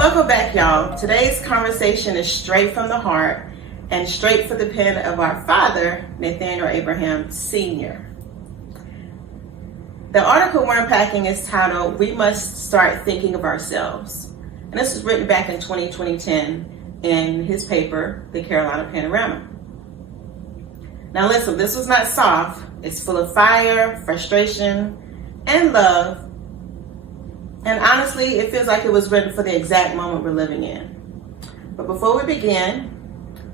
Welcome back, y'all. Today's conversation is straight from the heart and straight from the pen of our father, Nathaniel Abraham Sr. The article we're unpacking is titled, "We Must Start Thinking of Ourselves." And this was written back in 2010 in his paper, The Carolina Panorama. Now listen, this was not soft. It's full of fire, frustration, and love. And honestly, it feels like it was written for the exact moment we're living in. But before we begin,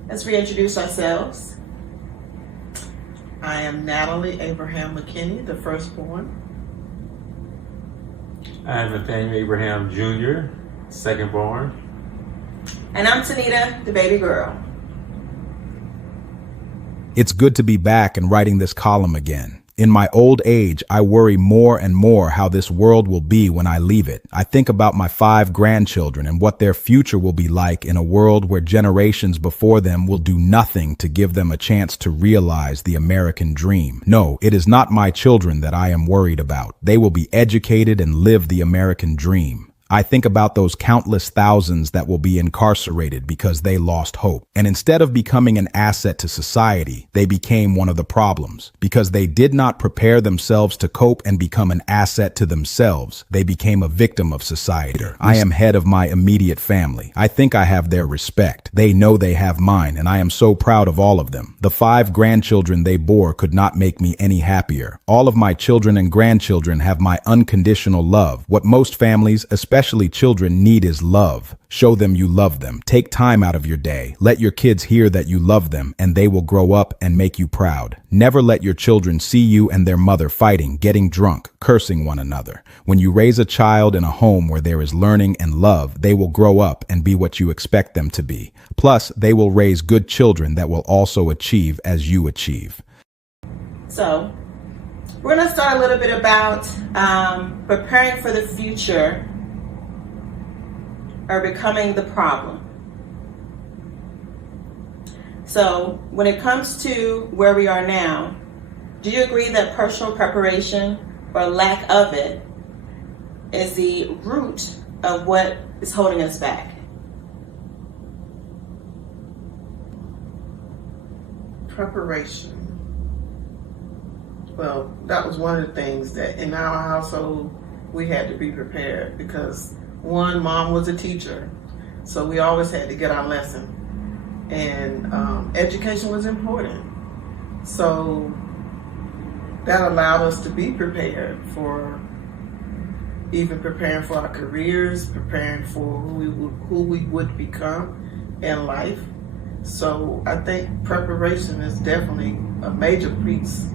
let's reintroduce ourselves. I am Natalie Abraham McKinney, the firstborn. I'm Nathaniel Abraham Jr., secondborn. And I'm Tanita, the baby girl. It's good to be back and writing this column again. In my old age, I worry more and more how this world will be when I leave it. I think about my 5 grandchildren and what their future will be like in a world where generations before them will do nothing to give them a chance to realize the American dream. No, it is not my children that I am worried about. They will be educated and live the American dream. I think about those countless thousands that will be incarcerated because they lost hope. And instead of becoming an asset to society, they became one of the problems. Because they did not prepare themselves to cope and become an asset to themselves, they became a victim of society. I am head of my immediate family. I think I have their respect. They know they have mine, and I am so proud of all of them. The 5 grandchildren they bore could not make me any happier. All of my children and grandchildren have my unconditional love. What most families, especially children, need is love. Show them you love them. Take time out of your day. Let your kids hear that you love them, and they will grow up and make you proud. Never let your children see you and their mother fighting, getting drunk, cursing one another. When you raise a child in a home where there is learning and love, they will grow up and be what you expect them to be. Plus, they will raise good children that will also achieve as you achieve. So, we're going to start a little bit about preparing for the future or becoming the problem. So when it comes to where we are now, do you agree that personal preparation or lack of it is the root of what is holding us back? Preparation. Well, that was one of the things that in our household we had to be prepared because one, mom was a teacher, so we always had to get our lesson, and education was important. So that allowed us to be prepared for even preparing for our careers, preparing for who we would become in life. So I think preparation is definitely a major piece,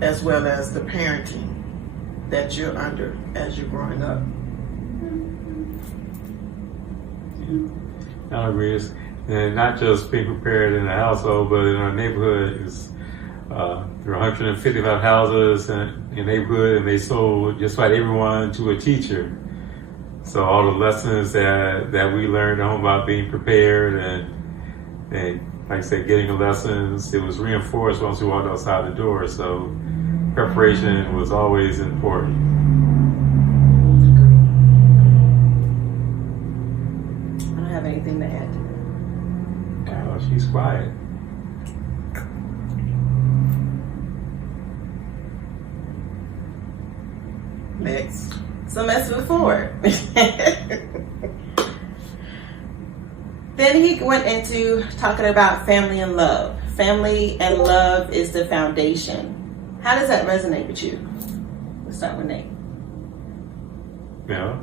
as well as the parenting that you're under as you're growing up. I agree. And not just being prepared in the household, but in our neighborhood. There are 155 houses in the neighborhood, and they sold just about everyone to a teacher. So all the lessons that we learned at home about being prepared and like I said, getting the lessons, it was reinforced once we walked outside the door. So preparation was always important. Anything to add to that? Oh, she's quiet. Next. So let's move forward. Then he went into talking about family and love. Family and love is the foundation. How does that resonate with you? Let's start with Nate. Yeah,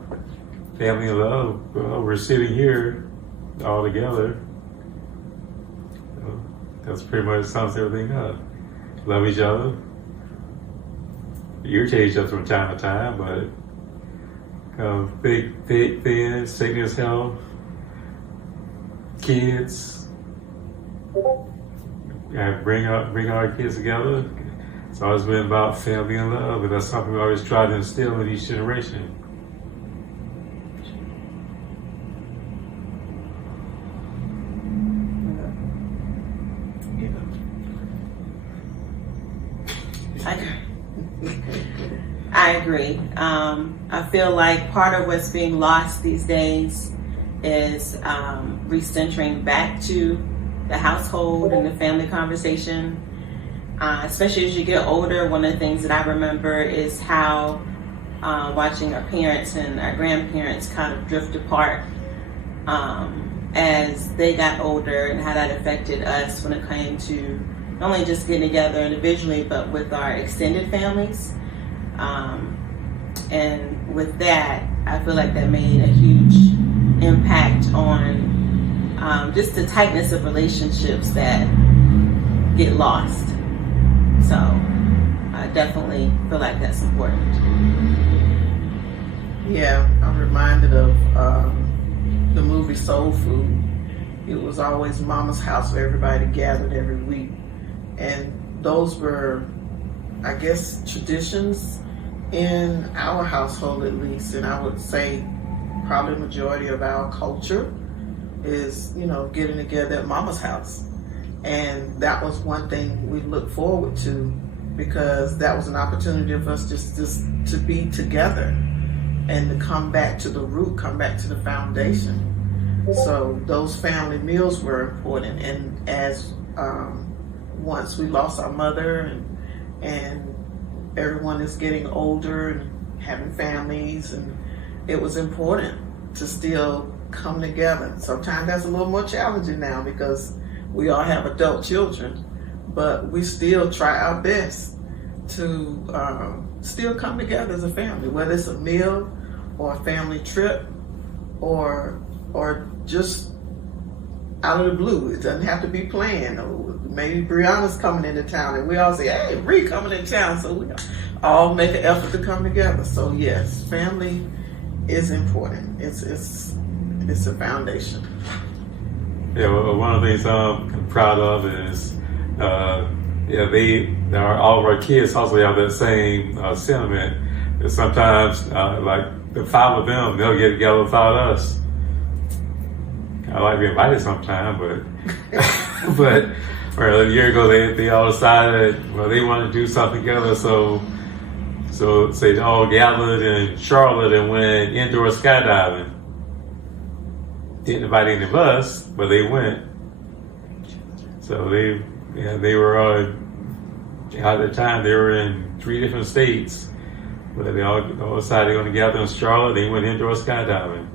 family and love. Well, we're sitting here all together. That's pretty much sums everything up. Love each other. Irritate each other from time to time, but big things, sickness, health, kids. Bring our kids together. It's always been about family and love, and that's something we always try to instill in each generation. I agree. I feel like part of what's being lost these days is recentering back to the household and the family conversation. Especially as you get older, one of the things that I remember is how watching our parents and our grandparents kind of drift apart as they got older, and how that affected us when it came to not only just getting together individually, but with our extended families. And with that, I feel like that made a huge impact on just the tightness of relationships that get lost. So I definitely feel like that's important. Yeah, I'm reminded of the movie Soul Food. It was always Mama's house where everybody gathered every week. And those were, I guess, traditions in our household at least. And I would say probably the majority of our culture is, getting together at Mama's house. And that was one thing we looked forward to, because that was an opportunity for us just to be together and to come back to the root, come back to the foundation. So those family meals were important. And as once we lost our mother and everyone is getting older and having families, and it was important to still come together. Sometimes that's a little more challenging now because we all have adult children, but we still try our best to still come together as a family, whether it's a meal or a family trip or just out of the blue. It doesn't have to be planned. Or maybe Brianna's coming into town and we all say, hey, Bree coming into town. So we all make an effort to come together. So yes, family is important. It's a foundation. Yeah, well, one of the things I'm proud of is, all of our kids also have that same sentiment. That sometimes, like the 5 of them, they'll get together without us. I like to be invited sometime, but a year ago they all decided they want to do something together. So they all gathered in Charlotte and went indoor skydiving. Didn't invite any of us, but they went. So they were at the time they were in 3 different states, but they all decided they were going to gather in Charlotte. They went indoor skydiving.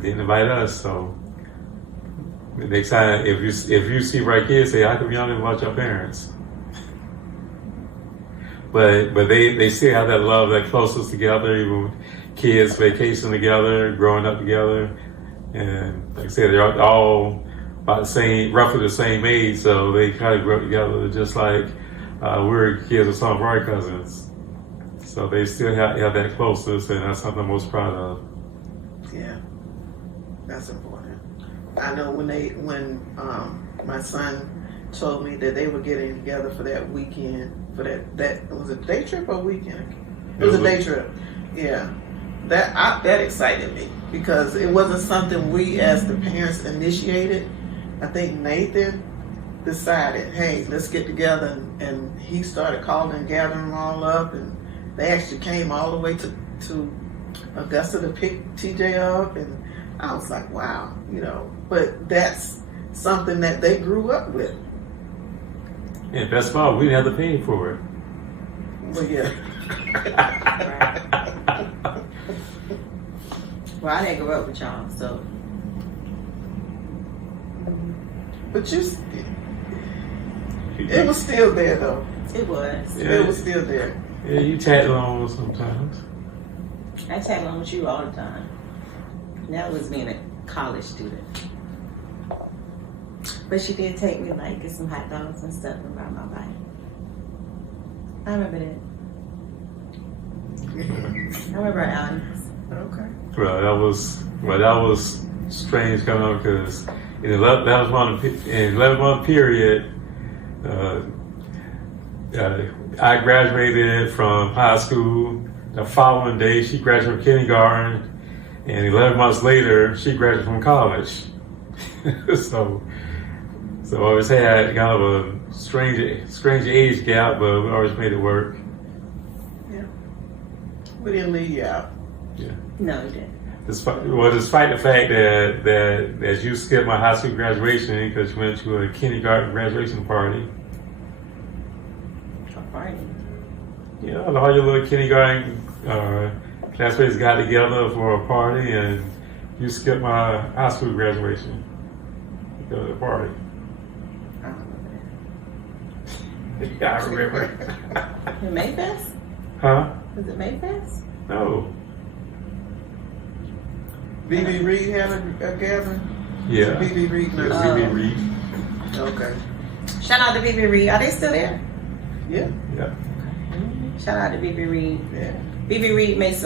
Didn't invite us. So the next time, if you see right kids, say, "How come y'all didn't invite your parents?" But they still have that love, that closeness together. Even kids vacation together, growing up together. And like I said, they're all about roughly the same age, so they kind of grew up together just like we were kids with some of our cousins. So they still have that closeness, and that's something I'm most proud of. Yeah, that's important. I know when my son told me that they were getting together for that weekend, for that was it a day trip or weekend? It was a day trip. Yeah, that excited me, because it wasn't something we as the parents initiated. I think Nathan decided, hey, let's get together, and he started calling and gathering them all up, and they actually came all the way to Augusta to pick TJ up, and I was like, wow, but that's something that they grew up with. And best of all, we didn't have to pay for it. Well, yeah. Well, I didn't grow up with y'all, so. But it was still there, though. It was. Yeah. It was still there. Yeah, you tag along sometimes. I tag along with you all the time. That was being a college student. But she did take me get some hot dogs and stuff around my bike. I remember that. I remember our outings. Okay. Well, that was strange coming up, because in the 11-month period, I graduated from high school. The following day, she graduated from kindergarten, and 11 months later, she graduated from college. So I always had kind of a strange age gap, but we always made it work. Yeah. We didn't leave you out. Yeah. No, he didn't. Despite the fact that you skipped my high school graduation because you went to a kindergarten graduation party. A party. Yeah, all your little kindergarten classmates got together for a party, and you skipped my high school graduation because of the party. I don't remember Yeah, I remember. that. In Mayfest? Huh? Was it Mayfest? No. BB Reed had a gathering? Yeah. BB Reed Yes, nursery. we read. Okay. Shout out to BB Reed. Are they still there? Yeah. Yeah. Shout out to BB Reed. Yeah. BB Reed made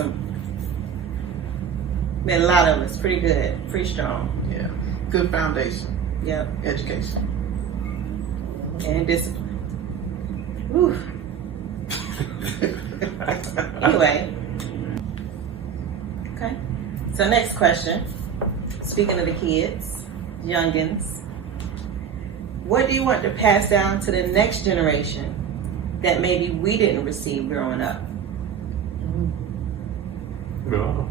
a lot of us pretty good, pretty strong. Yeah. Good foundation. Yep. Education. And discipline. Whew. Anyway. Okay. So next question. Speaking of the kids, youngins, what do you want to pass down to the next generation that maybe we didn't receive growing up? Well,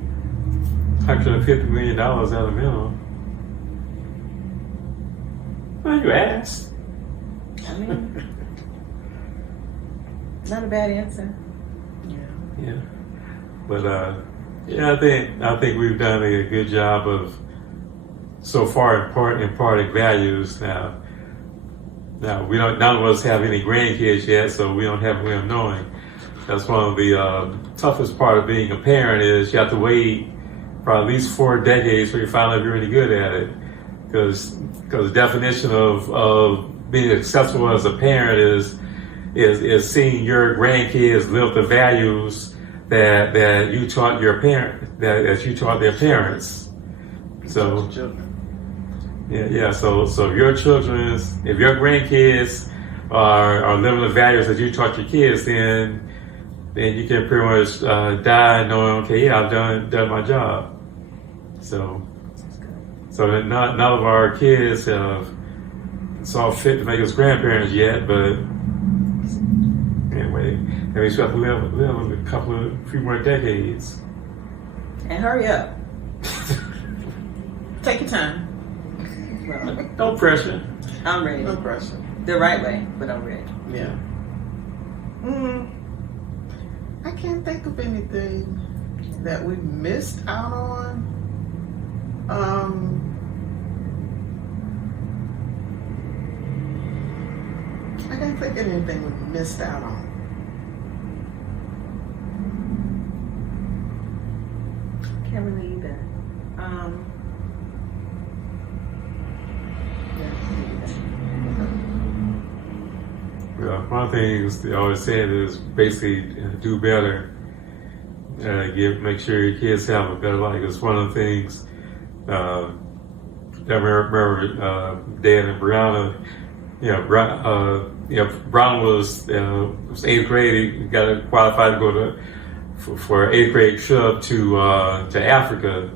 $150 million out of minimum. Well, you asked. I mean, not a bad answer. Yeah. But yeah, I think we've done a good job of so far imparting values. Now we don't. None of us have any grandkids yet, so we don't have a way of knowing. That's one of the toughest part of being a parent is you have to wait for at least 4 decades before you find out if you're really good at it. Because the definition of being successful as a parent is seeing your grandkids live the values that you taught your parent that you taught their parents. So yeah. So if your grandkids are living the values that you taught your kids, then you can pretty much die knowing, okay, yeah, I've done my job. So that none of our kids have saw fit to make us grandparents yet, but anyway, that means we have to live a few more decades. And hurry up. Take your time. Well, No pressure. I'm ready. No pressure. The right way, but I'm ready. Yeah. I can't think of anything that we missed out on. I can't think of anything we missed out on. Can't really either. Well, one of the things they always said is basically do better. Make sure your kids have a better life. It's one of the things. I remember Dan and Brianna. Brianna was 8th grade. He got qualified to go for 8th grade trip to Africa,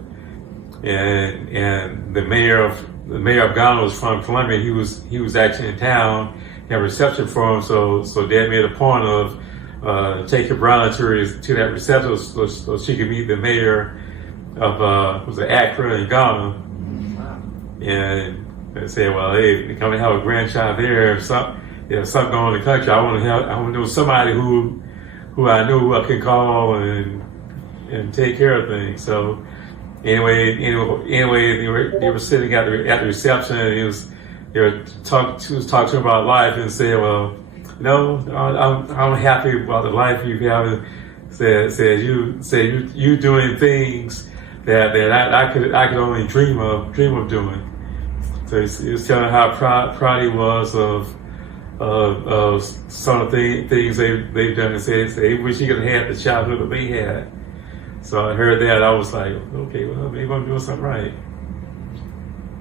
and the mayor of Ghana was from Colombia. He was actually in town. Had a reception for him, so Dad made a point of taking Brianna to that reception so she could meet the mayor of was it Accra in Ghana. Wow. And they said, well, hey, come and have a grandchild there. If something going on in the country, I want to know somebody who I know who I can call and take care of things. So anyway, they were sitting at the reception, and he was talking to him about life, and said, well, I'm happy about the life you have. Said you doing things that I could only dream of doing. So he was telling how proud he was of some of the things they've done, and said he wish he could have had the childhood that they had. So I heard that, I was like, okay, well, maybe I'm doing something right.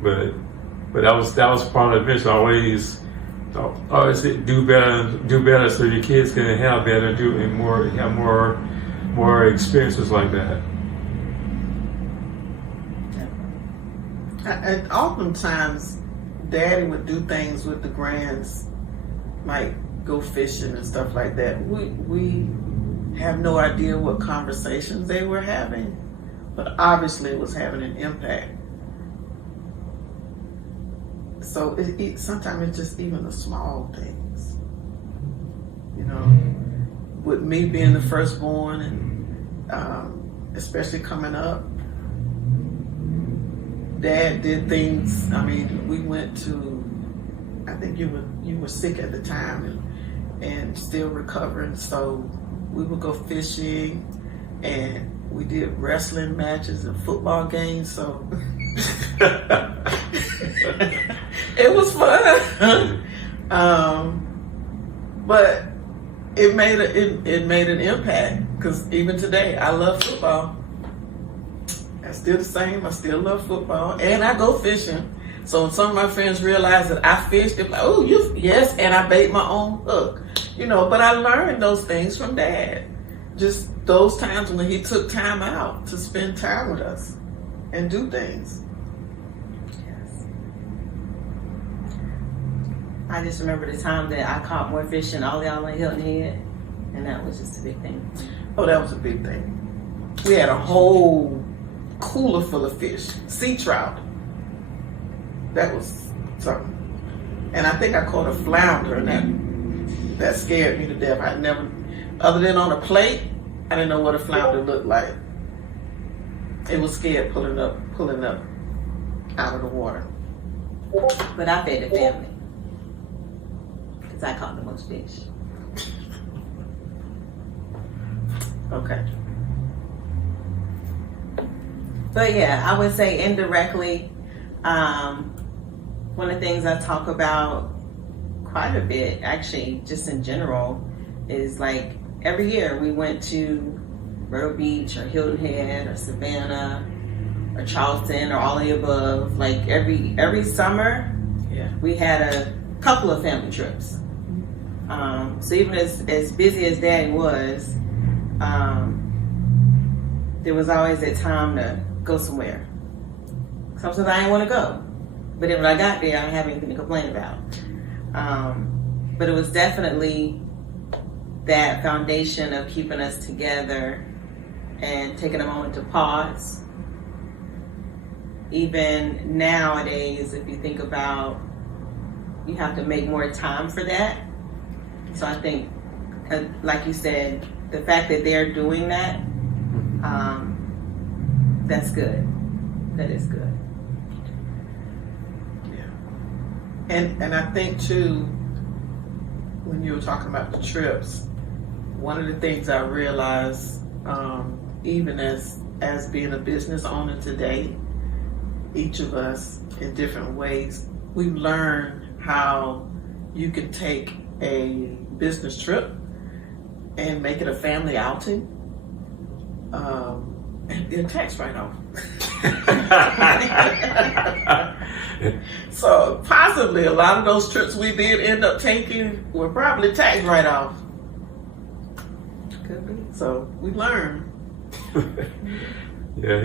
But that was part of the mission. Always do better, so your kids can have better, have more experiences like that. And oftentimes, Daddy would do things with the grands, like go fishing and stuff like that. We have no idea what conversations they were having, but obviously it was having an impact. So sometimes it's just even the small things, you know. With me being the firstborn, and especially coming up, Dad did things. I mean, we went to, I think you were sick at the time and still recovering, so we would go fishing, and we did wrestling matches and football games. So it was fun. But it made an impact, because even today I love football. That's still the same. I still love football, and I go fishing. So when some of my friends realize that I fish, they're like, "Oh, yes," and I bait my own hook, you know. But I learned those things from Dad. Just those times when he took time out to spend time with us and do things. Yes. I just remember the time that I caught more fish than all y'all in Hilton Head, and that was just a big thing. Oh, that was a big thing. We had a whole cooler full of fish, sea trout. That was something. And I think I caught a flounder, and that scared me to death. I never, other than on a plate, I didn't know what a flounder looked like. It was scared pulling up out of the water. But I fed the family, because I caught the most fish. Okay. But yeah, I would say indirectly, one of the things I talk about quite a bit, actually, just in general, is like every year we went to Myrtle Beach or Hilton Head or Savannah or Charleston or all of the above. Like every summer, Yeah. we had a couple of family trips. So even as busy as Daddy was, there was always that time to go somewhere. Sometimes I didn't want to go, but then when I got there, I didn't have anything to complain about. But it was definitely that foundation of keeping us together and taking a moment to pause. Even nowadays, if you think about, you have to make more time for that. So I think, like you said, the fact that they're doing that, that's good. That is good. Yeah. And I think too, when you were talking about the trips, one of the things I realized, even as being a business owner today, each of us in different ways, we've learned how you can take a business trip and make it a family outing, and be a tax write-off. So possibly a lot of those trips we did end up taking were probably tax write-off. Could be. So we learned. Yeah,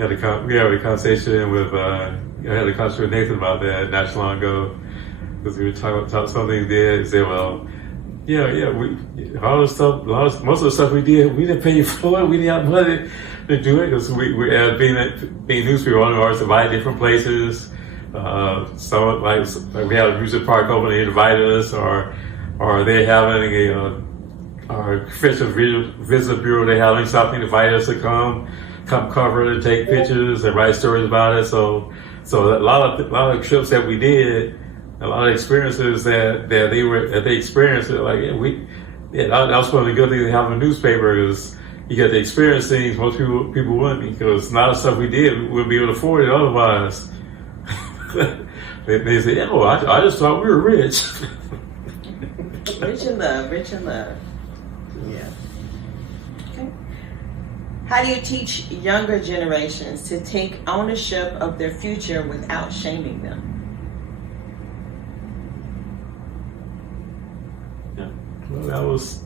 we had a conversation with Nathan about that not too long ago, because we were talking something there. He said, "Well, most of the stuff we did, we didn't pay for it. We didn't have money to do it, because we being newspaper owners, to buy different places. Some like we had a music park open, they invited us, or they having our Christian Visit Bureau, they having something to invite us to come cover it and take pictures and write stories about it. So a lot of trips that we did, a lot of experiences that they experienced, that was one of the good things of having a newspaper, is you get to experience things most people wouldn't, because a lot of stuff we did, we wouldn't be able to afford it otherwise. they say, "Oh, I just thought we were rich." Rich in love. Yeah. Okay. How do you teach younger generations to take ownership of their future without shaming them? Yeah. Well, that was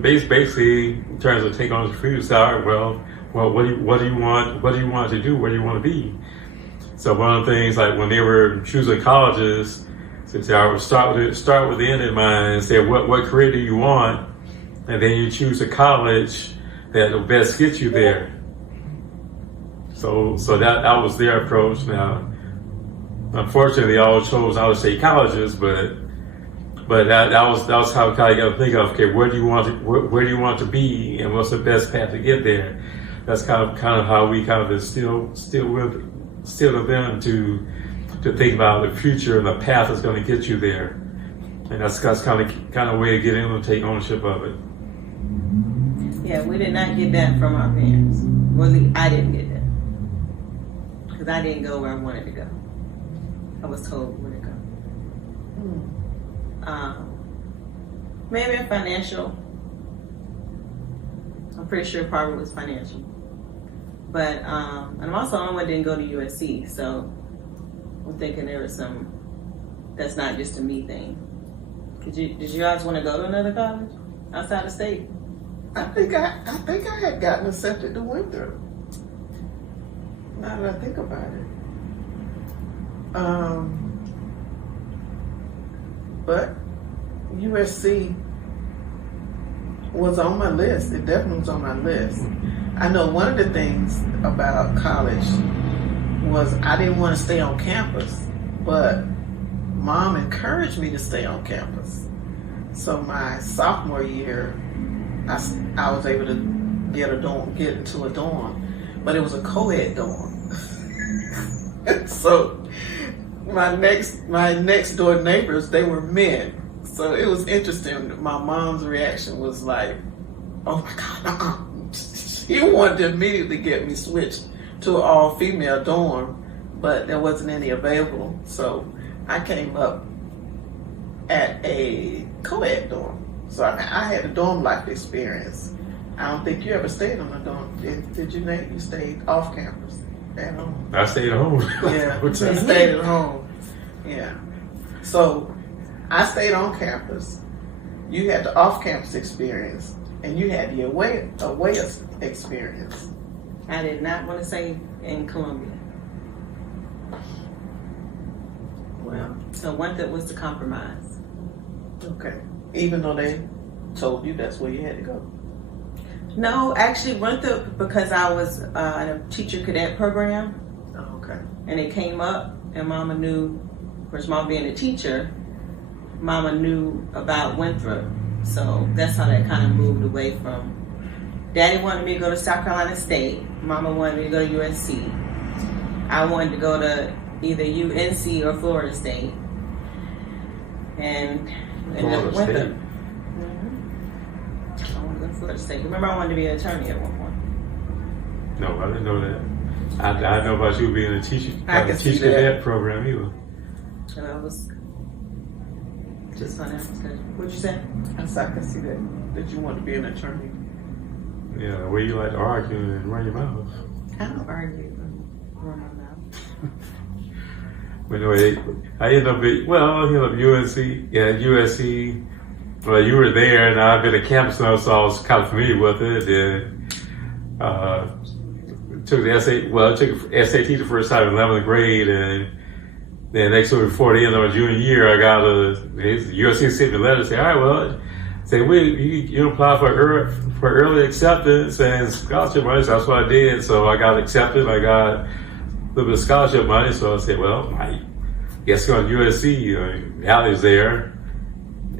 basically in terms of take on the future. Well, what do you want? What do you want to do? Where do you want to be? So one of the things, like when they were choosing colleges, since I would start with the end in mind and say, what career do you want? And then you choose a college that will best get you there. So that was their approach. Now, unfortunately, they all chose out of state colleges, but that was how you got to think of, okay, where do you want to be, and what's the best path to get there? That's kind of how we kind of instill in them to think about the future and the path that's going to get you there, and that's kind of a way of getting them to take ownership of it. Yeah, we did not get that from our parents. Well, I didn't get that because I didn't go where I wanted to go. I was told where to go. Maybe financial. I'm pretty sure part of it was financial. But and I'm also the only one that didn't go to USC, so I'm thinking there was some. That's not just a me thing. Did you guys want to go to another college outside of state? I think I had gotten accepted to Winthrop. Now that I think about it. But USC was on my list. It definitely was on my list. I know one of the things about college was I didn't want to stay on campus, but Mom encouraged me to stay on campus. So my sophomore year, I was able to get into a dorm, but it was a co-ed dorm. So my next door neighbors, they were men. So it was interesting. My mom's reaction was like, "Oh my God, She wanted to immediately get me switched to an all-female dorm, but there wasn't any available. So I came up at a co-ed dorm. So I had a dorm life experience. I don't think you ever stayed on a dorm. Did you, Nate? You stayed off campus at home? I stayed at home. Yeah, I stayed at home. Yeah. So I stayed on campus. You had the off-campus experience, and you had the away experience. I did not want to say in Columbia. Well, So Winthrop was the compromise. okay. Even though they told you that's where you had to go. No, actually Winthrop, because I was in a teacher cadet program, Oh, okay. and it came up, and Mama knew, of course, Mom being a teacher, Mama knew about Winthrop. So that's how that kind of moved away from. Daddy wanted me to go to South Carolina State. Mama wanted me to go to USC. I wanted to go to either UNC or Florida State. And Florida Winthrop. State. I wanted to go to Florida State. Remember, I wanted to be an attorney at one point. No, I didn't know that. I didn't know about you being a teacher see that. cadet program either. So I was just fun. What'd you say? So I can see that you want to be an attorney. Yeah, where you like to argue and run your mouth. I don't argue and run my mouth. But anyway, I ended up UNC. Yeah, USC. Well, you were there, and I've been at campus now, so I was kind of familiar with it. And took the SAT. Well, I took SAT the first time in 11th grade, and then next week before the end of my junior year, I got USC sent me a letter saying, "All right, well, say you apply for early acceptance and scholarship money." So that's what I did. So I got accepted. I got a little bit of scholarship money. So I said, "Well, I guess go to USC." Allie's there,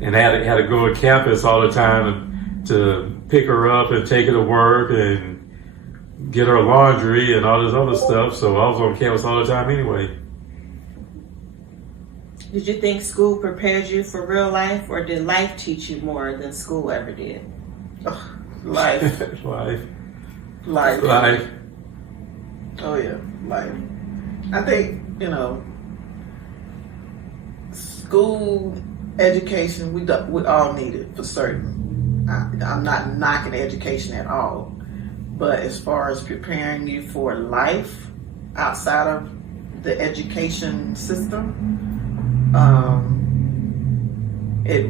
and I had to go to campus all the time to pick her up and take her to work and get her laundry and all this other stuff. So I was on campus all the time anyway. Did you think school prepared you for real life, or did life teach you more than school ever did? Life. Life. Oh yeah, life. I think, school education, we all need it for certain. I'm not knocking education at all. But as far as preparing you for life outside of the education system,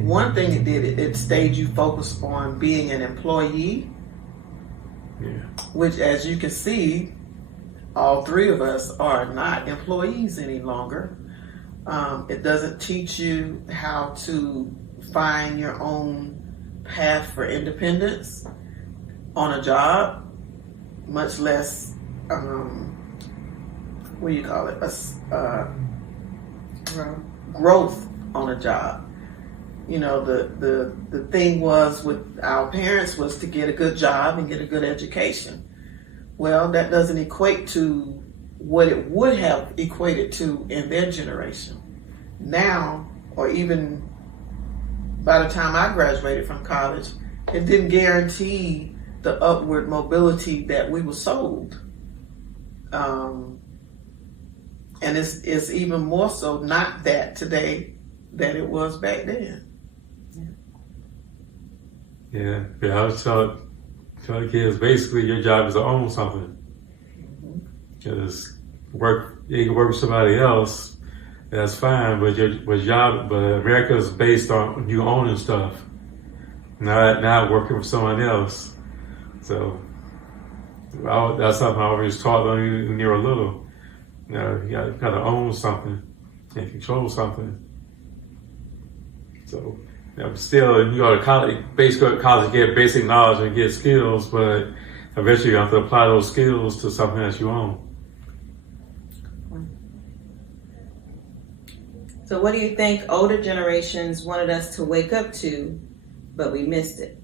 one thing it did, it stayed you focused on being an employee. Yeah. Which, as you can see, all three of us are not employees any longer. It doesn't teach you how to find your own path for independence on a job, much less what do you call it? Growth on a job. You know, the thing was with our parents was to get a good job and get a good education. Well, that doesn't equate to what it would have equated to in their generation. Now, or even by the time I graduated from college, it didn't guarantee the upward mobility that we were sold. And it's even more so not that today than it was back then. Yeah, I was tell the kids basically your job is to own something. Just you can work with somebody else, that's fine, but America is based on you owning stuff, not working for someone else. So that's something I always taught when you were little. You know, you gotta own something and control something. So, you know, still, you go to college, basically college, get basic knowledge and get skills, but eventually you have to apply those skills to something that you own. So what do you think older generations wanted us to wake up to, but we missed it?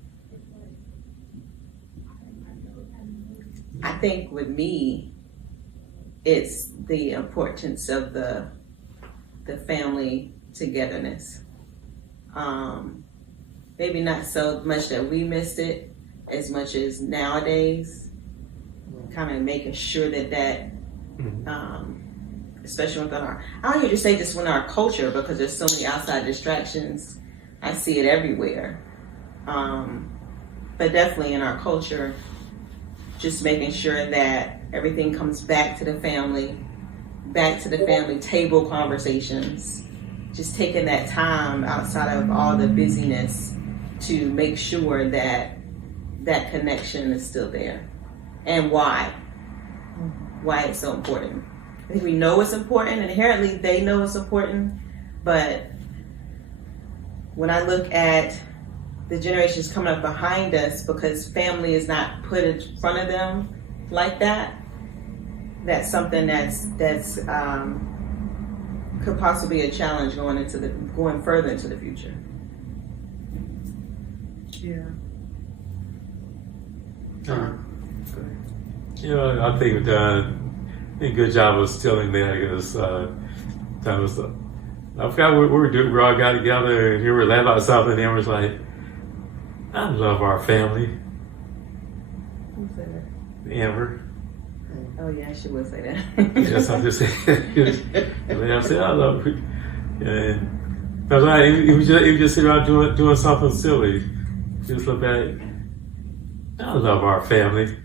I think with me, it's the importance of the family togetherness. Maybe not so much that we missed it as much as nowadays, kind of making sure that especially within I don't usually say this within our culture because there's so many outside distractions. I see it everywhere. But definitely in our culture, just making sure that everything comes back to the family table conversations, just taking that time outside of all the busyness to make sure that that connection is still there. And why it's so important. I think we know it's important, and inherently they know it's important, but when I look at the generations coming up behind us, because family is not put in front of them like that, that's something that's could possibly be a challenge going further into the future. Yeah. You know, I think a good job of instilling that is that was I forgot what we were doing. We all got together and we were laughing about something, and it was like, I love our family. Who said that? Amber. Oh yeah, she would say that. Yes, I'm just saying. I said, I love it. And I was like, he was just sitting around doing something silly. Just look at it. I love our family.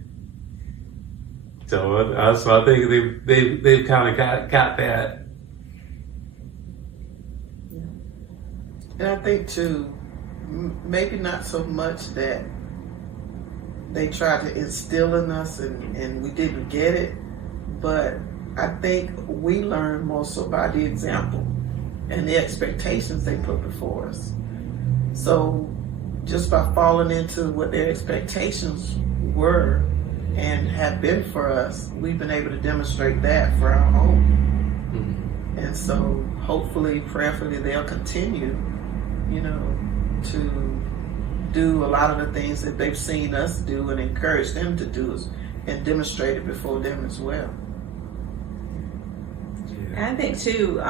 So I think they've kind of got that. And I think too, maybe not so much that they tried to instill in us and we didn't get it, but I think we learned more so by the example and the expectations they put before us. So just by falling into what their expectations were and have been for us, we've been able to demonstrate that for our own. Mm-hmm. And so hopefully, prayerfully, they'll continue, to do a lot of the things that they've seen us do and encourage them to do and demonstrate it before them as well. And I think too,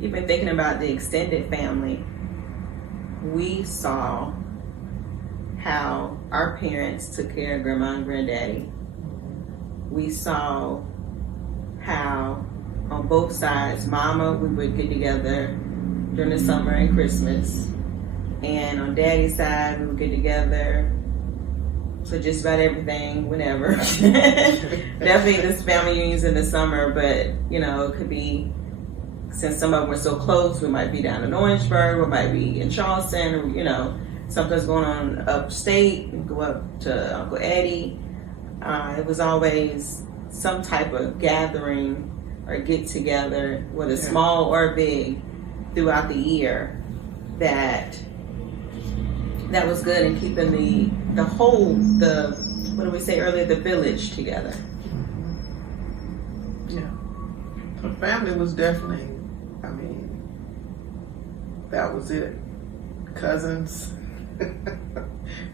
you've been thinking about the extended family. We saw how our parents took care of grandma and granddaddy. We saw how on both sides, mama, we would get together during the summer and Christmas. And on daddy's side, we would get together for just about everything, whenever. Definitely this family reunions in the summer, but it could be, since some of them were so close, we might be down in Orangeburg, we might be in Charleston, or, something's going on upstate, we go up to Uncle Eddie. It was always some type of gathering or get together, whether small or big, throughout the year, that was good in keeping the whole, what did we say earlier, the village together. The family was definitely, I mean, that was it. Cousins.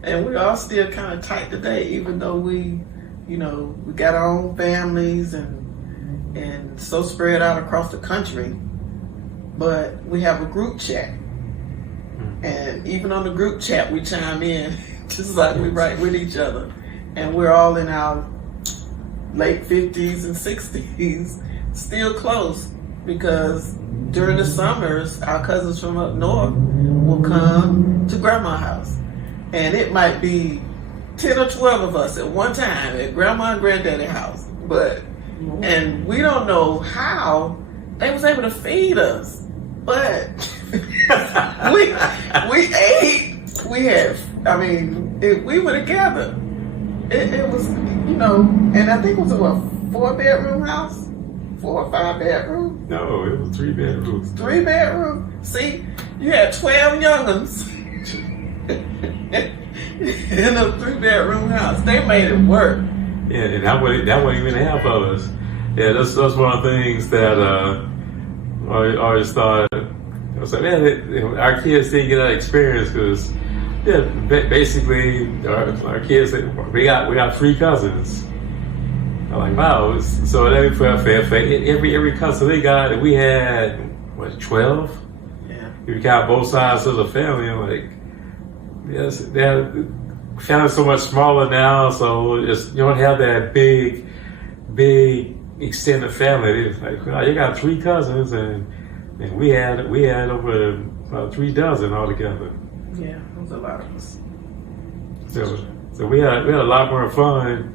And we're all still kind of tight today, even though we got our own families and so spread out across the country. But we have a group chat. And even on the group chat, we chime in, just like we write with each other. And we're all in our late 50s and 60s, still close, because during the summers, our cousins from up north will come to grandma's house. And it might be 10 or 12 of us at one time at grandma and granddaddy's house. And we don't know how they was able to feed us. But we ate. We had, we were together. It was, and I think it was a 4-bedroom house? 4 or 5 bedroom? No, it was 3 bedrooms. 3 bedroom? See, you had 12 young'uns in a 3-bedroom house. They made it work. Yeah, and that wasn't even half of us. Yeah, that's one of the things that I always thought. I was like, man, our kids didn't get that experience because, basically, our kids, we got 3 cousins. I'm like, wow. So that for every cousin they got, we had 12. Yeah. You got both sides of the family. I'm like, yes, they're family so much smaller now, so you don't have that big extended family. It's like, well, you got 3 cousins, and we had over about 3 dozen altogether. Yeah, it was a lot of us. So we had a lot more fun.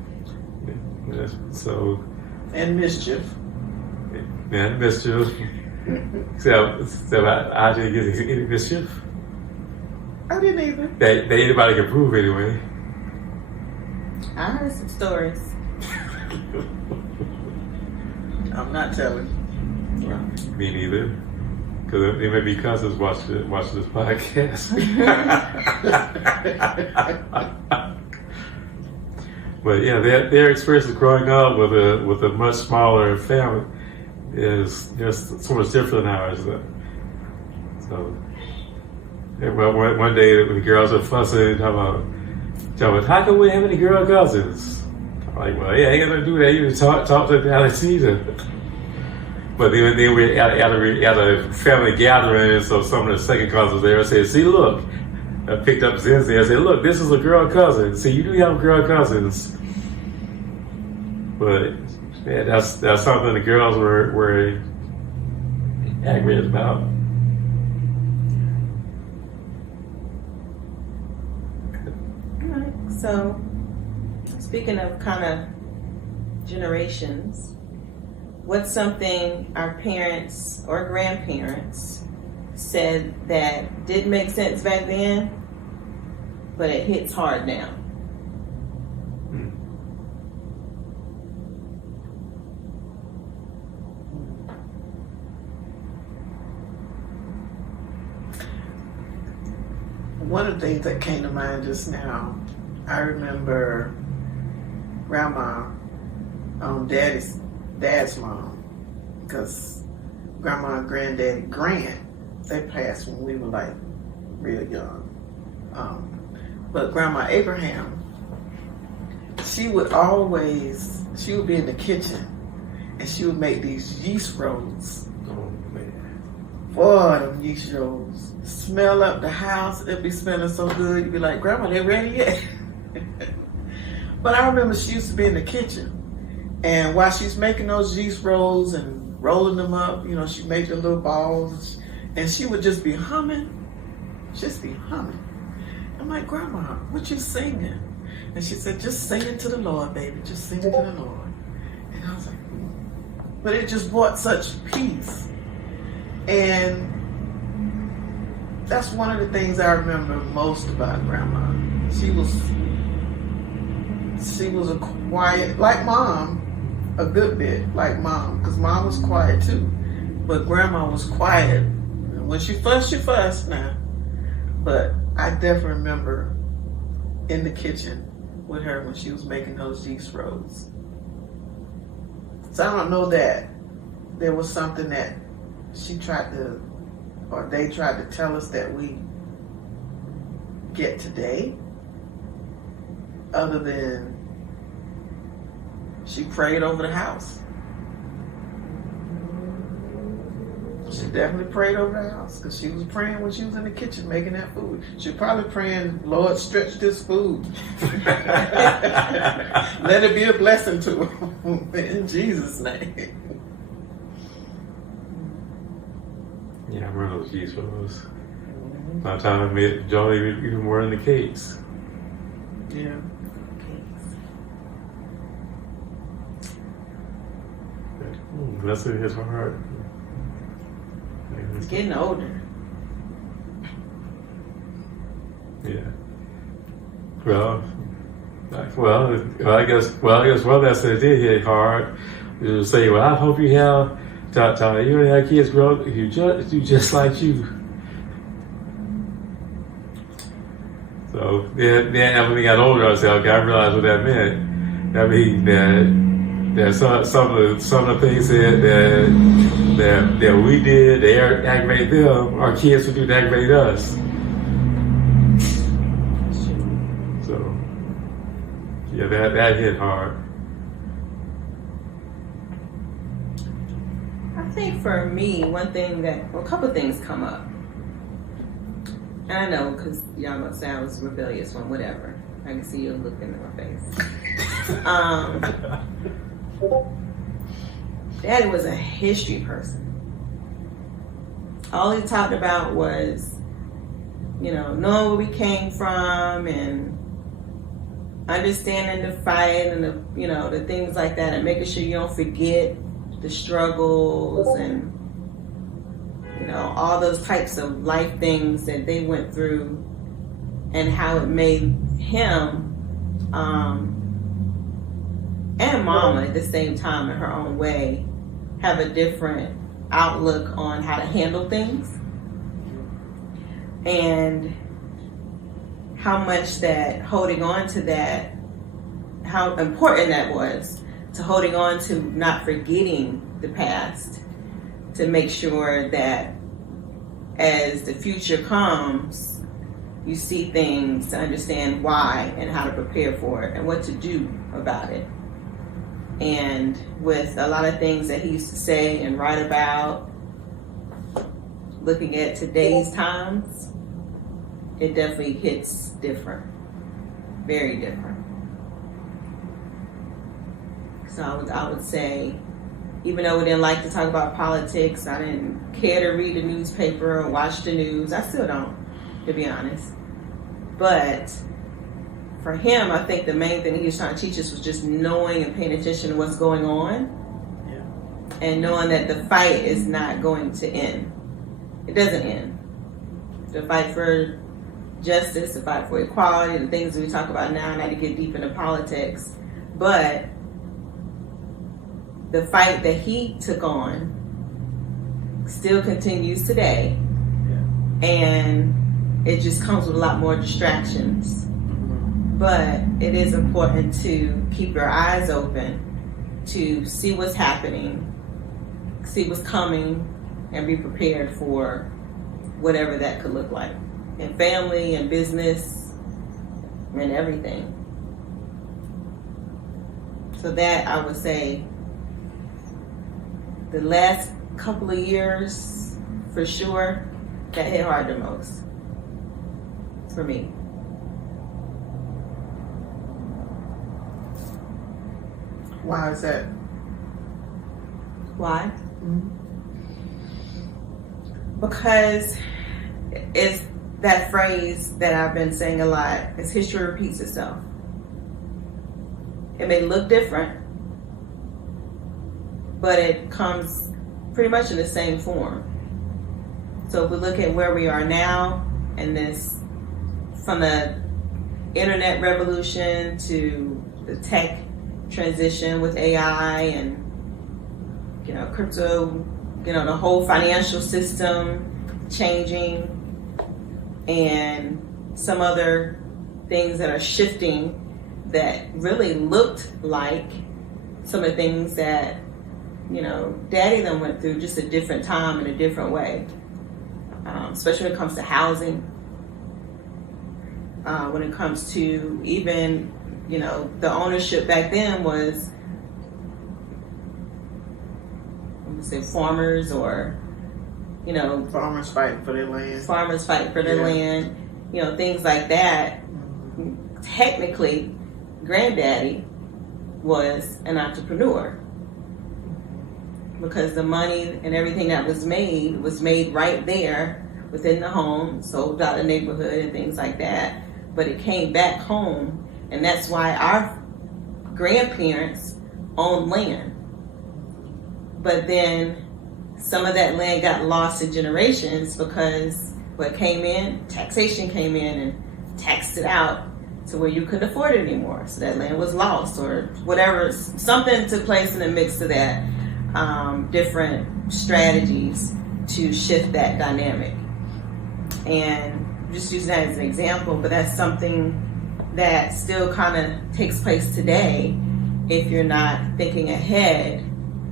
So And mischief. yeah, mischief. So I didn't get any mischief. I didn't either. That anybody can prove anyway. I heard some stories. I'm not telling. Me neither. Because there may be cousins watch this podcast. But yeah, their experience of growing up with a much smaller family is just so much different than ours. So one day the girls are fussing, talking about how come we have any girl cousins? I'm like, well, yeah, you gotta do that. You just talk to the Alexander. But then we're at a family gathering, so some of the second cousins there said, see, look. I picked up Zinzi. I said, look, this is a girl cousin. See, you do have girl cousins. But yeah, that's something the girls were aggravated about. All right. So, speaking of kind of generations, what's something our parents or grandparents said that didn't make sense back then, but it hits hard now? One of the things that came to mind just now, I remember grandma, dad's mom, because grandma and granddaddy Grant, they passed when we were like real young. But Grandma Abraham, she would be in the kitchen and she would make these yeast rolls. Oh man. Boy, them yeast rolls. Smell up the house, it'd be smelling so good. You'd be like, Grandma, they ready yet? But I remember she used to be in the kitchen. And while she's making those yeast rolls and rolling them up, she'd make the little balls. And she would just be humming. I'm like, Grandma, what you singing? And she said, just sing it to the Lord, baby. Just sing it to the Lord. And I was like, But it just brought such peace. And that's one of the things I remember most about Grandma. She was a quiet, like Mom, a good bit like Mom, because Mom was quiet too. But Grandma was quiet. When she fussed now. But I definitely remember in the kitchen with her when she was making those yeast rolls. So I don't know that there was something that she tried to, or they tried to tell us that we get today, other than she prayed over the house. She definitely prayed over the house because she was praying when she was in the kitchen making that food. She was probably praying, Lord, stretch this food. Let it be a blessing to her in Jesus' name. Yeah, I remember those cheese rolls. By the time I made Jolly even more in the cakes. Yeah. Bless his heart. It's getting older. Yeah. I guess one lesson that did hit hard is to say, well, I hope you have, you have kids grow up, you just like you. So then when we got older, I said, okay, I realized what that meant. That means that some of the things that we did to aggravate them, our kids would do to aggravate us. So yeah, that hit hard. I think for me, a couple of things come up. And I know, because y'all gonna say I was rebellious one, whatever. I can see you looking in my face. Daddy was a history person. All he talked about was, knowing where we came from and understanding the fight and the things like that, and making sure you don't forget the struggles and all those types of life things that they went through, and how it made him and Mama at the same time in her own way have a different outlook on how to handle things, and how much that holding on to that, how important that was to holding on to not forgetting the past, to make sure that as the future comes, you see things to understand why and how to prepare for it and what to do about it. And with a lot of things that he used to say and write about, looking at today's times, it definitely hits different, very different. So I would say, even though we didn't like to talk about politics, I didn't care to read the newspaper or watch the news. I still don't, to be honest. But for him, I think the main thing he was trying to teach us was just knowing and paying attention to what's going on. Yeah. And knowing that the fight is not going to end. It doesn't end. The fight for justice, the fight for equality, the things that we talk about now, not to get deep into politics, but the fight that he took on still continues today. Yeah. And it just comes with a lot more distractions. But it is important to keep your eyes open to see what's happening, see what's coming, and be prepared for whatever that could look like in family and business and everything. So that, I would say, the last couple of years, for sure, that hit hard the most for me. Why is that? Why? Mm-hmm. Because it's that phrase that I've been saying a lot, is history repeats itself. It may look different, but it comes pretty much in the same form. So if we look at where we are now, and this, from the internet revolution to the tech transition with AI and crypto, the whole financial system changing, and some other things that are shifting that really looked like some of the things that Daddy then went through just a different time in a different way, especially when it comes to housing, when it comes to even, the ownership back then was, I'm gonna say farmers or, farmers fighting for their land. Farmers fighting for their land, things like that. Technically, Granddaddy was an entrepreneur because the money and everything that was made right there within the home, sold out the neighborhood and things like that. But it came back home, and that's why our grandparents owned land. But then some of that land got lost in generations because what came in, taxation came in and taxed it out to where you couldn't afford it anymore. So that land was lost or whatever. Something took place in the mix of that, different strategies to shift that dynamic. And just using that as an example, but that's something that still kind of takes place today if you're not thinking ahead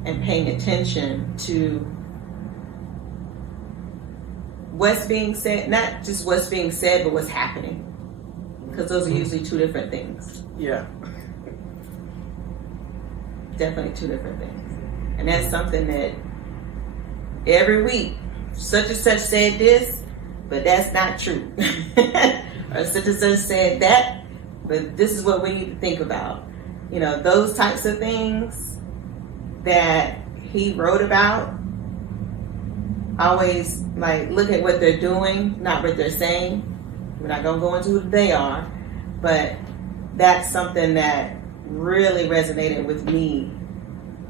and paying attention to what's being said, not just what's being said, but what's happening. Because those are usually two different things. Yeah. Definitely two different things. And that's something that every week, such and such said this, but that's not true. Or such and such said that, but this is what we need to think about. Those types of things that he wrote about, always look at what they're doing, not what they're saying. We're not going to go into who they are, but that's something that really resonated with me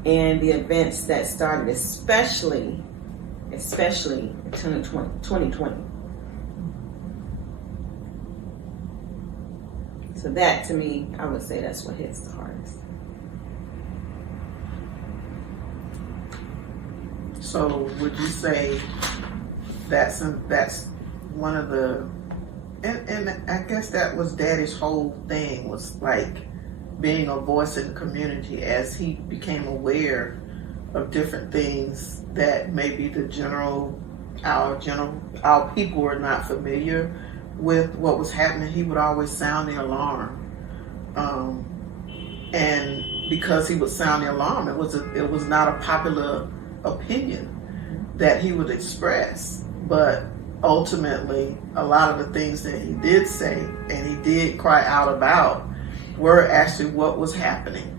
in the events that started, especially in 2020. So that, to me, I would say that's what hits the hardest. So would you say that's one of the, and I guess that was Daddy's whole thing, was being a voice in the community as he became aware of different things that maybe our people were not familiar with what was happening. He would always sound the alarm, and because he would sound the alarm, it was not a popular opinion that he would express, but ultimately a lot of the things that he did say and he did cry out about were actually what was happening.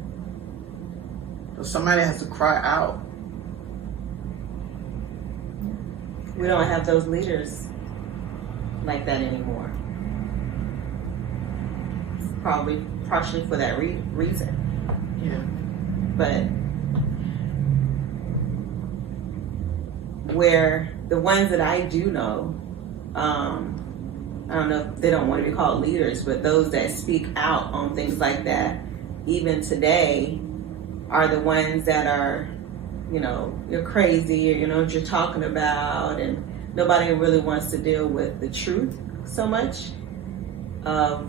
So somebody has to cry out. We don't have those leaders like that anymore. Probably partially for that reason. Yeah. But where the ones that I do know, I don't know if they don't want to be called leaders, but those that speak out on things like that, even today, are the ones that are, you're crazy, or you know what you're talking about, and nobody really wants to deal with the truth so much of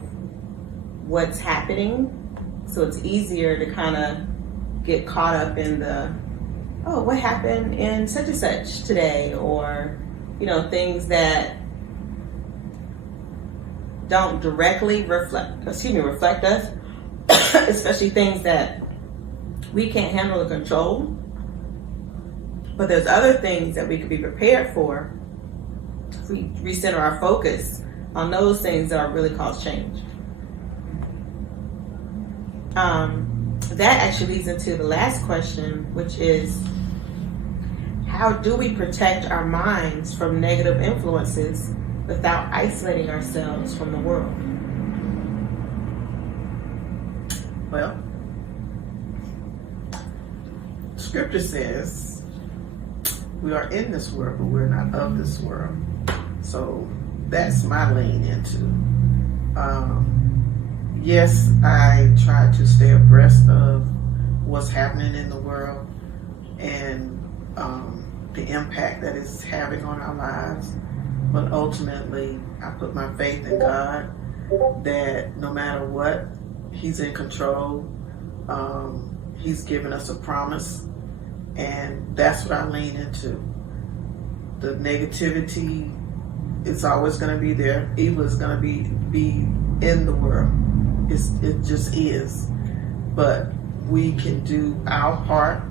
what's happening. So it's easier to kind of get caught up in the, oh, what happened in such and such today, or things that don't directly reflect us, especially things that we can't handle or control. But there's other things that we could be prepared for if we recenter our focus on those things that are really cause change. That actually leads into the last question, which is, how do we protect our minds from negative influences without isolating ourselves from the world? Well, Scripture says we are in this world, but we're not of this world. So that's my lean into. Yes, I try to stay abreast of what's happening in the world and the impact that it's having on our lives. But ultimately, I put my faith in God that no matter what, He's in control. He's given us a promise And that's what I lean into. The negativity is always going to be there. Evil is going to be in the world. It just is. But we can do our part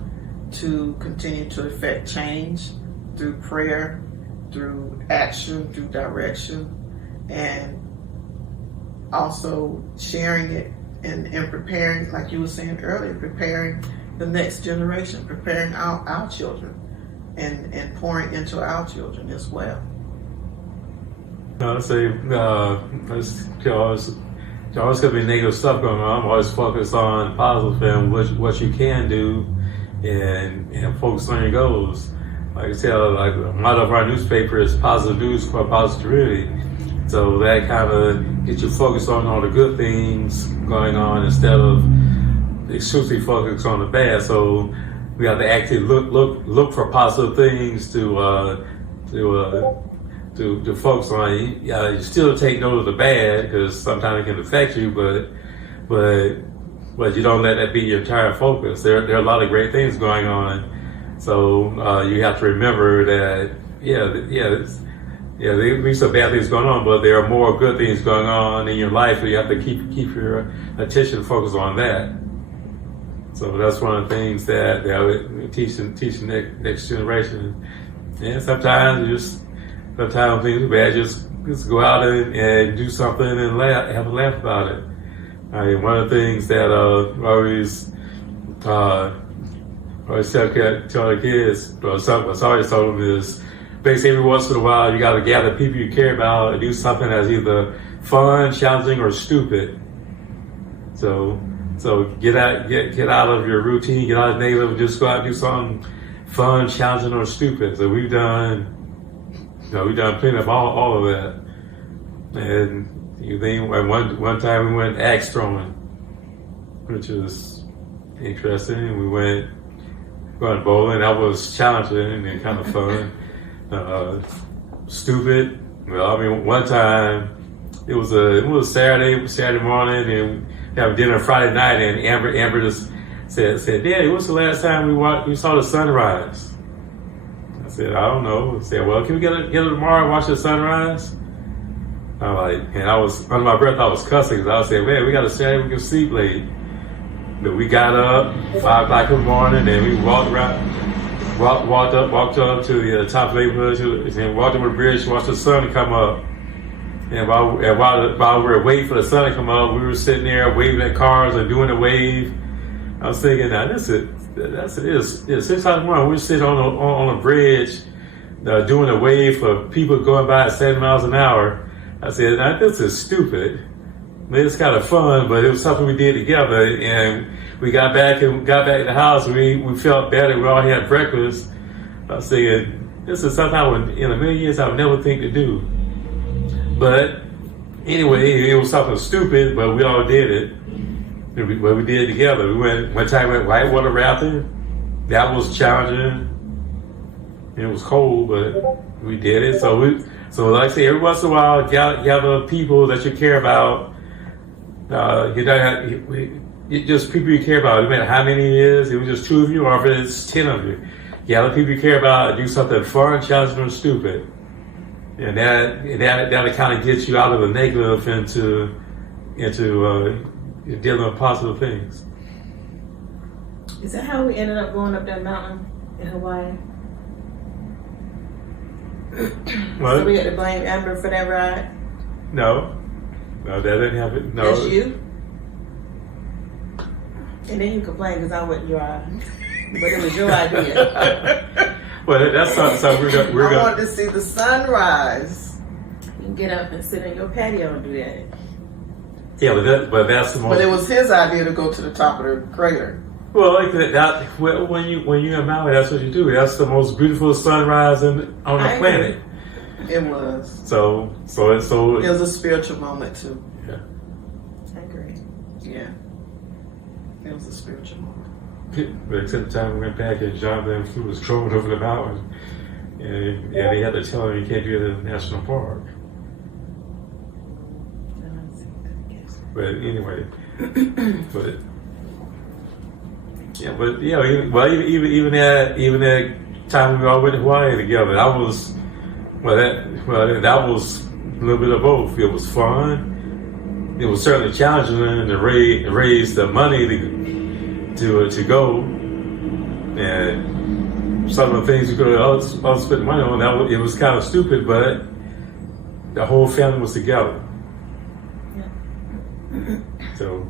to continue to effect change through prayer, through action, through direction, and also sharing it and preparing, like you were saying earlier, preparing the next generation, preparing our children, and pouring into our children as well. I say, there's always going to be negative stuff going on. I'm always focused on positive and what you can do, and focus on your goals. Like I said, like a lot of our newspaper is positive news for positivity. So that kind of gets you focused on all the good things going on instead of exclusively focused on the bad. So we have to actually look for positive things to focus on. You still take note of the bad because sometimes it can affect you, but you don't let that be your entire focus. There are a lot of great things going on. So you have to remember that there be some bad things going on, but there are more good things going on in your life, so you have to keep your attention focused on that. So that's one of the things that I teach the next generation. And sometimes things are bad, just go out and do something and have a laugh about it. I mean, one of the things that I always tell the kids, what's always told them is, basically every once in a while you got to gather people you care about and do something that's either fun, challenging, or stupid. So get out of your routine, get out of negative, just go out and do something fun, challenging, or stupid. So we've done plenty of all of that. And you think one time we went axe throwing, which was interesting. We went bowling. That was challenging and kind of fun. Stupid. Well, I mean, one time it was Saturday morning, and we have dinner Friday night, and Amber just said, "Daddy, what's the last time we saw the sunrise?" I said, "I don't know." He said, "Well, can we get it tomorrow and watch the sunrise?" I'm like, and I was under my breath, I was cussing because I was saying, "Man, we got a Saturday we can sleep late." But we got up 5 o'clock in the morning, and we walked up to the top of the neighborhood, and walked over the bridge, watched the sun come up. And while we were waiting for the sun to come up, we were sitting there waving at cars and doing the wave. I was thinking, now it's 6 o'clock in the morning. We're sitting on a bridge doing a wave for people going by at 70 miles an hour. I said, now this is stupid. I mean, it's kind of fun, but it was something we did together. And we got back to the house. We felt better. We all had breakfast. I was thinking, this is something in a million years I would never think to do. But anyway, it was something stupid, but we all did it. But we did it together. One time we went whitewater rafting. That was challenging. It was cold, but we did it. So like I say, every once in a while, gather people that you care about. Just people you care about. No matter how many it is, it was just 2 of you, or if it's 10 of you. Gather people you care about, do something fun, challenging, or stupid. And that'll kind of get you out of the negative into dealing with positive things. Is that how we ended up going up that mountain in Hawaii? What? So we had to blame Amber for that ride? No, that didn't happen. No. That's you? And then you complain because I wouldn't drive. But it was your idea. Well, that's something we're I wanted to see the sunrise. You can get up and sit on your patio and do that. Yeah, but that's the most. But it was his idea to go to the top of the crater. Well, like that. When you're in Maui, that's what you do. That's the most beautiful sunrise on the planet. It was. So it was a spiritual moment too. Yeah. I agree. Yeah. It was a spiritual moment. But except the time we went back and Jonathan was strolling over the mountain, and they had to tell him you can't do it in the national park. But anyway, Yeah, but even that time we all went to Hawaii together, that was that was a little bit of both. It was fun. It was certainly challenging to raise the money to go, and some of the things we could have spent money on. It was kind of stupid, but the whole family was together. Yeah. So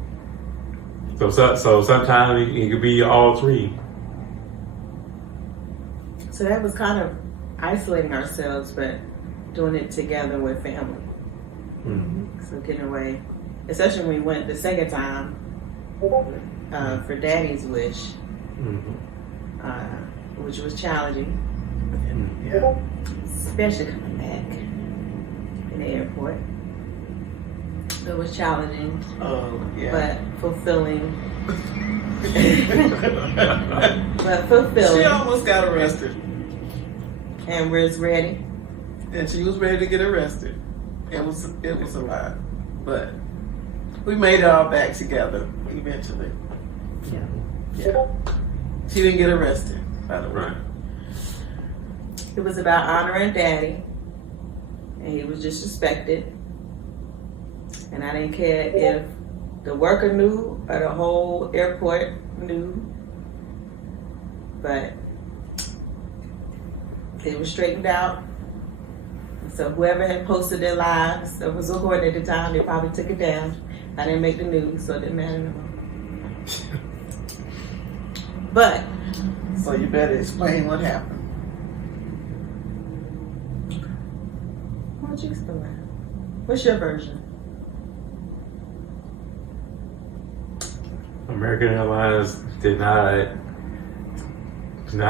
sometimes it could be all three. So that was kind of isolating ourselves, but doing it together with family. Mm-hmm. So getting away, especially when we went the second time for Daddy's wish, which was challenging. Yeah. Especially coming back in the airport. It was challenging, Oh, yeah. but fulfilling. But She fulfilling. almost got arrested. And was ready. And she was ready to get arrested. It was a lot. But we made it all back together eventually. Yeah. Yeah. She didn't get arrested, by the way. Right. It was about honoring Daddy, and he was disrespected. And I didn't care if the worker knew or the whole airport knew, but it was straightened out. So whoever had posted their lives that was recording at the time, they probably took it down. I didn't make the news, so it didn't matter no more. But So you better explain what happened. why don't you explain that? What's your version? American Airlines did not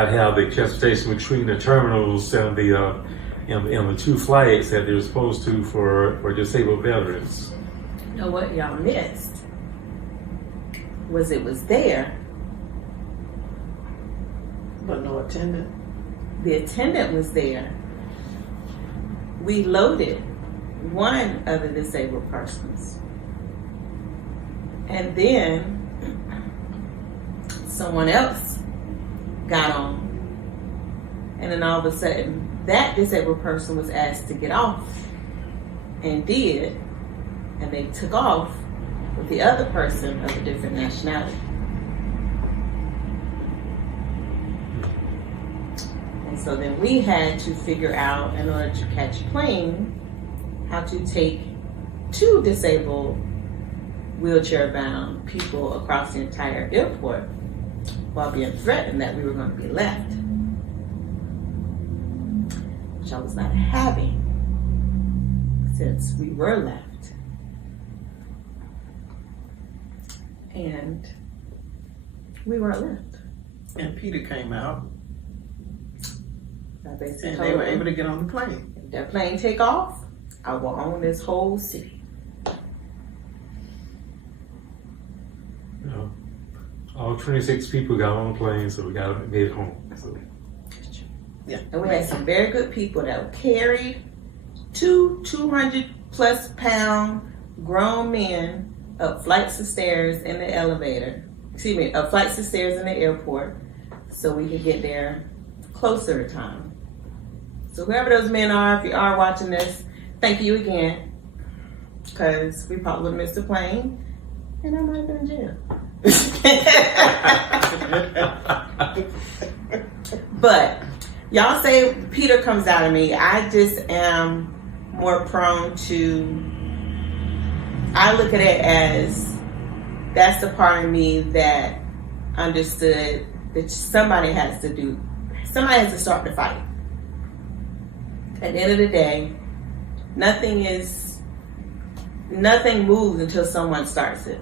have the transportation between the terminals and the two flights that they were supposed to for disabled veterans. You know what y'all missed was it was there. But no attendant. The attendant was there. We loaded one of the disabled persons. And then someone else got on. And then all of a sudden, that disabled person was asked to get off and did. And they took off with the other person of a different nationality. And so then we had to figure out, in order to catch a plane, how to take two disabled wheelchair-bound people across the entire airport while being threatened that we were going to be left, which I was not having since we were left. And we weren't left. And Peter came out, I basically and told they were them, able to get on the plane. if that plane take off, I will own this whole city. You know, all 26 people got on the plane, so we made it home. So, Yeah. And we had some very good people that carried two 200+ pound grown men up flights of stairs in the elevator. Up flights of stairs in the airport so we could get there closer to time. So whoever those men are, if you are watching this, thank you again. Because we probably would have missed the plane and I might have been in jail. But y'all say Peter comes out of me. I just am more prone to, I look at it as that's the part of me that understood that somebody has to start the fight. At the end of the day, nothing moves until someone starts it.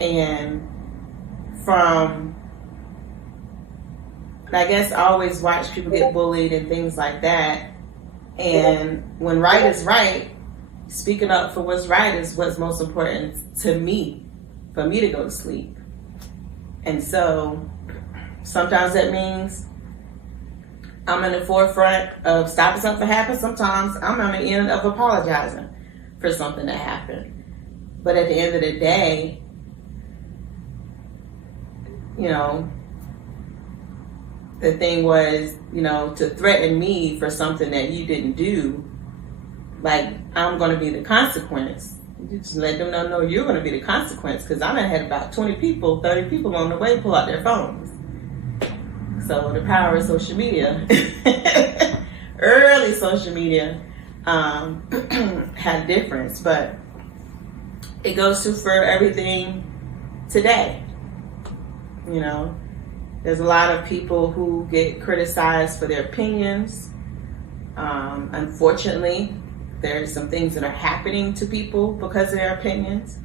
And I guess I always watch people get bullied and things like that. And when right is right, speaking up for what's right is what's most important to me, for me to go to sleep. And so sometimes that means I'm in the forefront of stopping something from happening. Sometimes I'm on the end of apologizing for something that happened. But at the end of the day, you know, the thing was, you know, to threaten me for something that you didn't do, like I'm going to be the consequence. You just let them know, no, you're going to be the consequence, because I done had about 20 people, 30 people on the way pull out their phones. So the power of social media, early social media, had a difference, but it goes to for everything today. You know, there's a lot of people who get criticized for their opinions. Unfortunately, there's some things that are happening to people because of their opinions,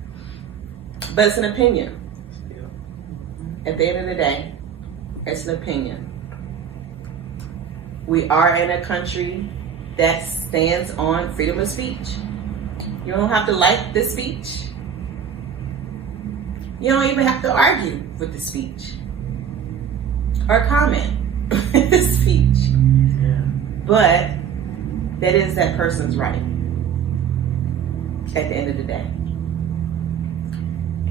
but it's an opinion. At the end of the day, it's an opinion. We are in a country that stands on freedom of speech. You don't have to like the speech. You don't even have to argue with the speech or comment with the speech. Yeah. But that is that person's right at the end of the day.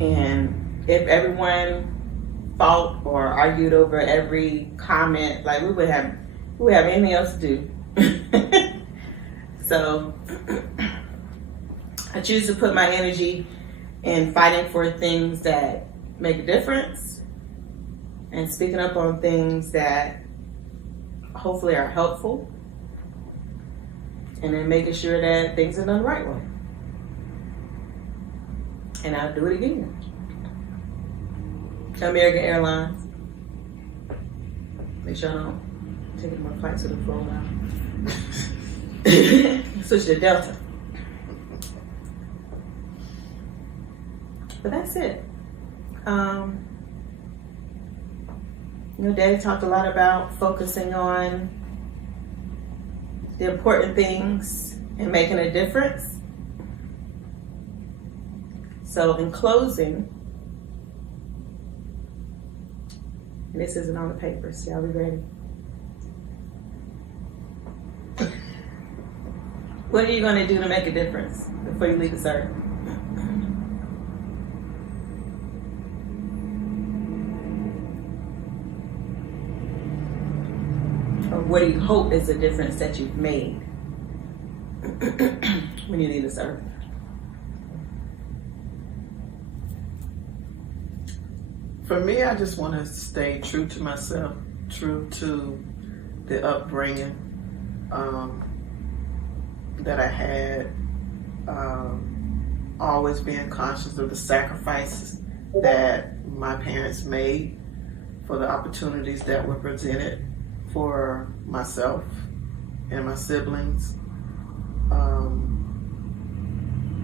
And if everyone fought or argued over every comment, like we would have anything else to do. So I choose to put my energy in fighting for things that make a difference and speaking up on things that hopefully are helpful, and then making sure that things are done the right way. And I'll do it again. American Airlines. Make sure I don't take my flight to the floor now. Switch to Delta. But that's it. You know, Daddy talked a lot about focusing on the important things and making a difference. So in closing, and this isn't on the paper, so y'all be ready. What are you going to do to make a difference before you leave this earth? Or what do you hope is the difference that you've made when you leave this earth? For me, I just want to stay true to myself, true to the upbringing that I had, always being conscious of the sacrifices that my parents made for the opportunities that were presented for myself and my siblings,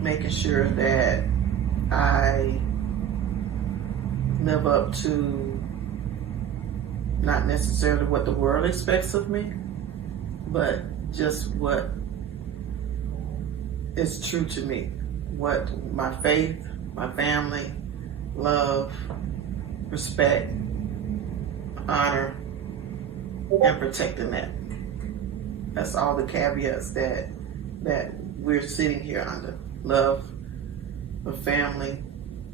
making sure that I live up to not necessarily what the world expects of me, but just what is true to me, what my faith, my family, love, respect, honor, and protecting that. That's all the caveats that we're sitting here under. Love, the family,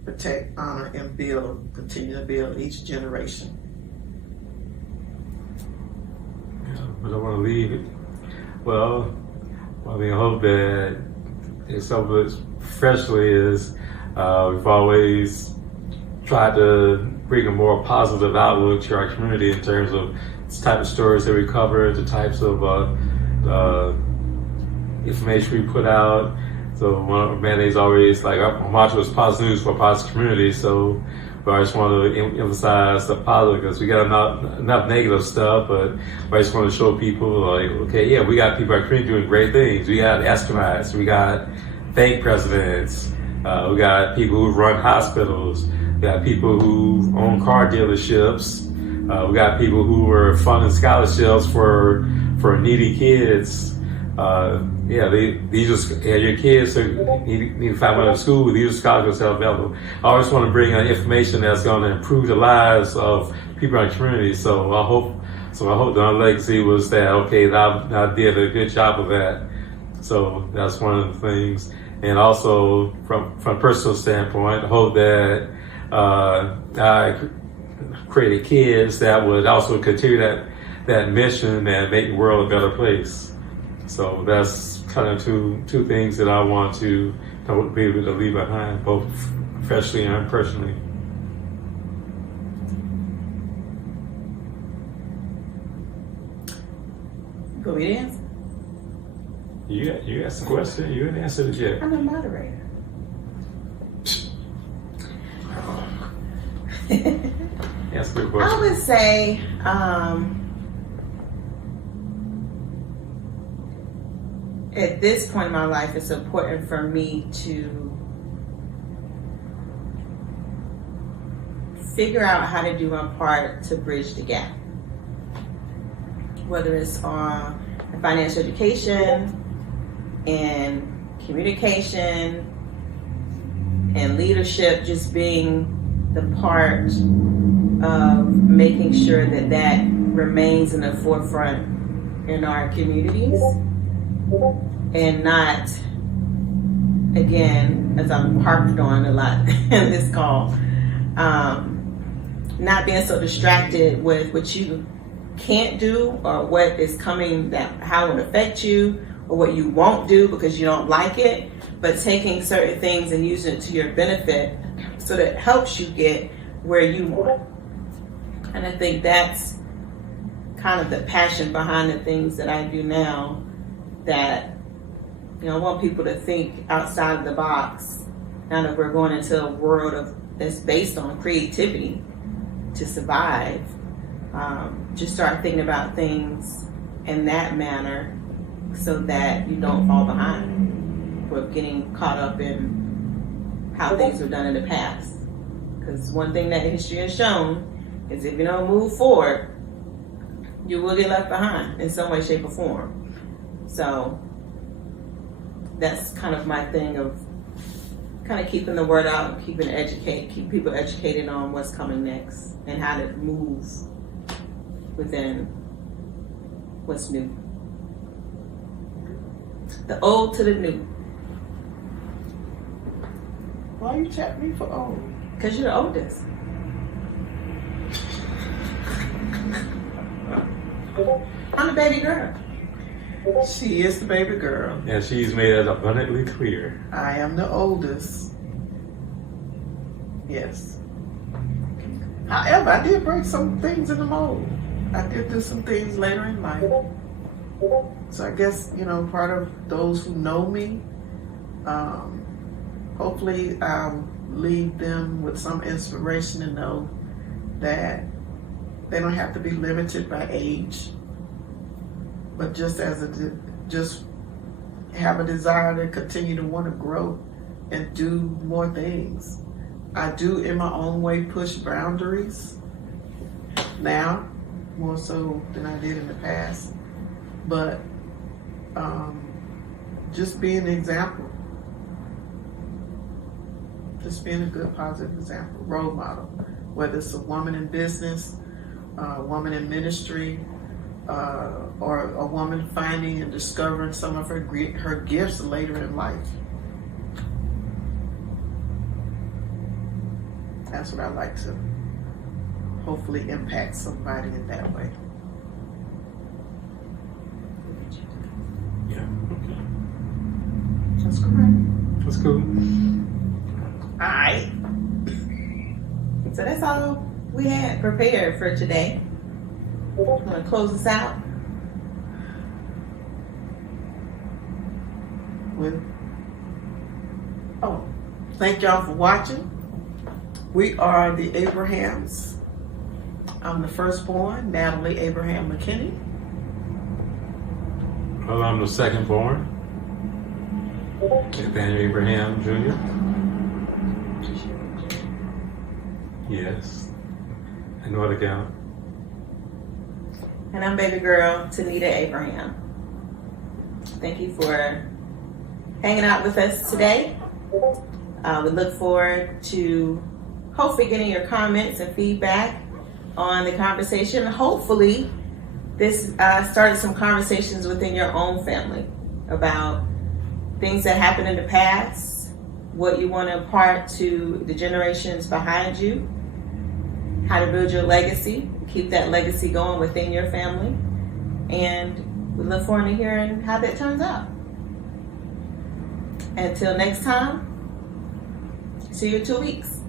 protect, honor, and build, continue to build each generation. But I want to leave it. Well, I mean, I hope that some of it freshly is we've always tried to bring a more positive outlook to our community in terms of the type of stories that we cover, the types of information we put out. So one of our mandates always, like our mantra was positive news for a positive community. So I just want to emphasize the positive, because we got enough negative stuff, but I just want to show people like, okay, yeah, we got people in our community doing great things. We got astronauts, we got bank presidents, we got people who run hospitals, we got people who own car dealerships, we got people who are funding scholarships for needy kids. Your kids need to find one in school. These are scholarships that are available. I always want to bring information that's going to improve the lives of people in our community. So I hope the legacy was that, okay, I did a good job of that. So that's one of the things. And also from a personal standpoint, I hope that created kids that would also continue that mission and make the world a better place. So that's kind of two things that I want to be able to leave behind, both professionally and personally. Go me to answer. You asked the question. You didn't answer it yet. I'm a moderator. Answer the I question. would say, at this point in my life, it's important for me to figure out how to do my part to bridge the gap. Whether it's on financial education and communication and leadership, just being the part of making sure that remains in the forefront in our communities, and not, again, as I'm harped on a lot in this call, not being so distracted with what you can't do or what is coming, how it will affect you, or what you won't do because you don't like it, but taking certain things and using it to your benefit so that it helps you get where you want. And I think that's kind of the passion behind the things that I do now, that, you know, I want people to think outside of the box. Now that we're going into a world that's based on creativity to survive, just start thinking about things in that manner so that you don't fall behind with getting caught up in how things were done in the past. Because one thing that history has shown is if you don't move forward, you will get left behind in some way, shape, or form. So that's kind of my thing of kind of keeping the word out, keep people educated on what's coming next and how to move within what's new. The old to the new. Why you chat me for old? Because you're the oldest. I'm the baby girl. She is the baby girl. And she's made it abundantly clear. I am the oldest. Yes. However, I did break some things in the mold. I did do some things later in life. So I guess, you know, part of those who know me, hopefully I'll leave them with some inspiration to know that they don't have to be limited by age, but just just have a desire to continue to want to grow and do more things. I do, in my own way, push boundaries now, more so than I did in the past. But just being an example, just being a good, positive example, role model, whether it's a woman in business, a woman in ministry, or a woman finding and discovering some of her gifts later in life. That's what I like to hopefully impact somebody in that way. Yeah. Okay. That's correct. That's cool. Alright. So that's all we had prepared for today. I'm going to close this out with, thank y'all for watching. We are the Abrahams. I'm the firstborn, Natalie Abraham McKinney. Well, I'm the second born, Nathaniel Abraham Jr. Yes. And what account? and I'm baby girl Tanita Abraham. Thank you for hanging out with us today. We look forward to hopefully getting your comments and feedback on the conversation. Hopefully this started some conversations within your own family about things that happened in the past, what you want to impart to the generations behind you, how to build your legacy, keep that legacy going within your family. And we look forward to hearing how that turns out. Until next time, see you in 2 weeks.